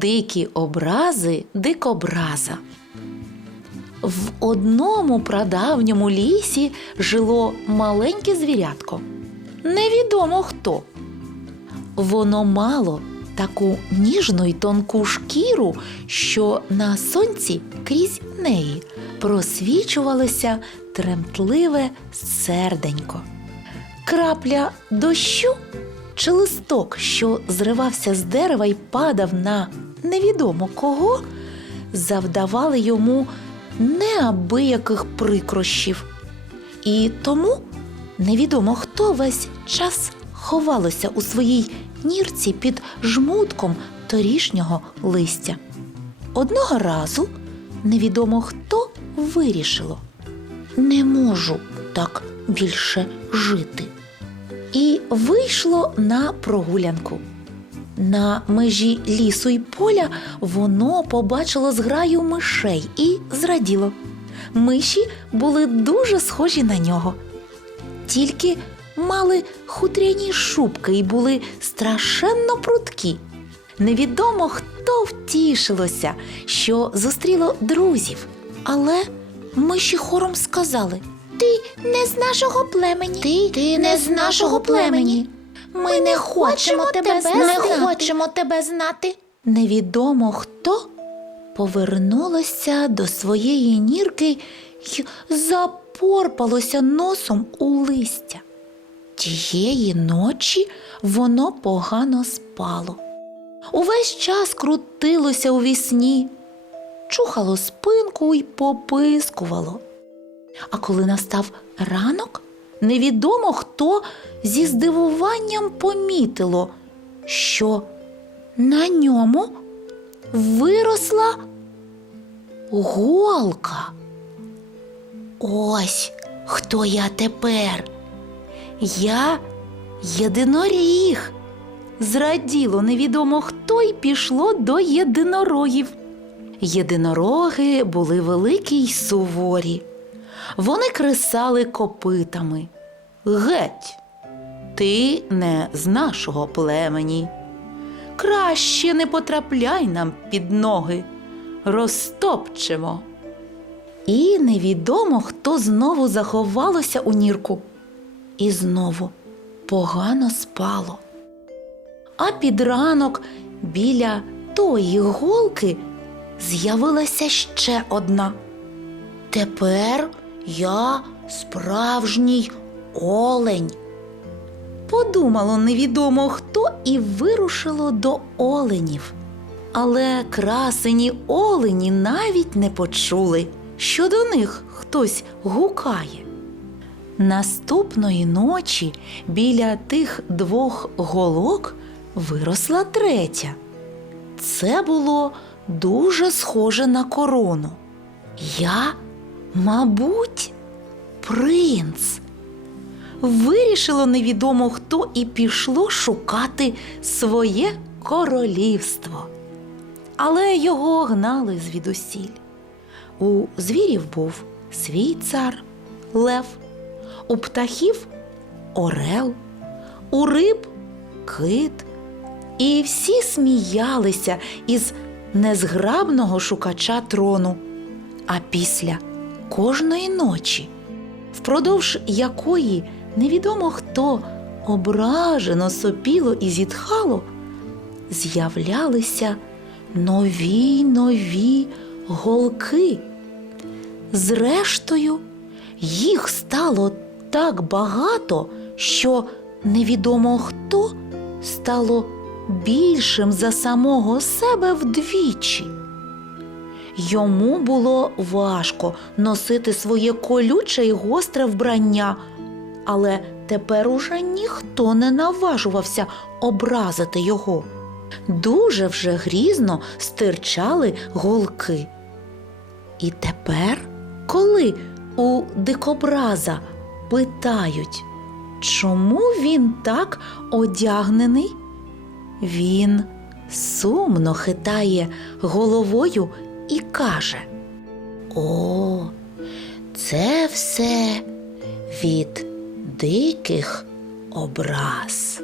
Дикі образи дикобраза. В одному прадавньому лісі жило маленьке звірятко. Невідомо хто. Воно мало таку ніжну й тонку шкіру, що на сонці крізь неї просвічувалося тремтливе серденько. Крапля дощу чи листок, що зривався з дерева й падав на невідомо кого, завдавали йому неабияких прикрощів. І тому невідомо хто весь час ховалося у своїй нірці під жмутком торішнього листя. Одного разу невідомо хто вирішило не можу так більше жити. І вийшло на прогулянку. На межі лісу й поля воно побачило зграю мишей і зраділо. Миші були дуже схожі на нього. Тільки мали хутряні шубки і були страшенно прудкі. Невідомо хто втішилося, що зустріло друзів, але миші хором сказали Ти не з нашого племені. Ти, не з нашого племені. Ми не хочемо тебе знати. Не хочемо тебе знати. Невідомо хто повернулося до своєї нірки й запорпалося носом у листя. Тієї ночі воно погано спало. Увесь час крутилося у вісні, чухало спинку й попискувало. А коли настав ранок, невідомо хто зі здивуванням помітило, що на ньому виросла голка. Ось хто я тепер. Я єдиноріг. Зраділо невідомо хто й пішло до єдинорогів. Єдинороги були великі й суворі. Вони кресали копитами. Геть, ти не з нашого племені. Краще не потрапляй нам під ноги, розтопчемо. І невідомо, хто знову заховалося у нірку. І знову погано спало. А під ранок біля тої голки з'явилася ще одна. Тепер я справжній олень. Подумало невідомо хто і вирушило до оленів. Але красені олені навіть не почули, що до них хтось гукає. Наступної ночі біля тих двох голок виросла третя. Це було дуже схоже на корону. Я, мабуть, принц. Вирішило невідомо хто і пішло шукати своє королівство. Але його гнали звідусіль. У звірів був свій цар лев, у птахів орел, у риб кит. І всі сміялися із незграбного шукача трону. А після кожної ночі, впродовж якої невідомо хто ображено сопіло і зітхало, з'являлися нові нові голки. Зрештою, їх стало так багато, що невідомо хто стало більшим за самого себе вдвічі. Йому було важко носити своє колюче й гостре вбрання, але тепер уже ніхто не наважувався образити його. Дуже вже грізно стирчали голки. І тепер, коли у дикобраза питають, чому він так одягнений, він сумно хитає головою і каже: О, це все від диких образ.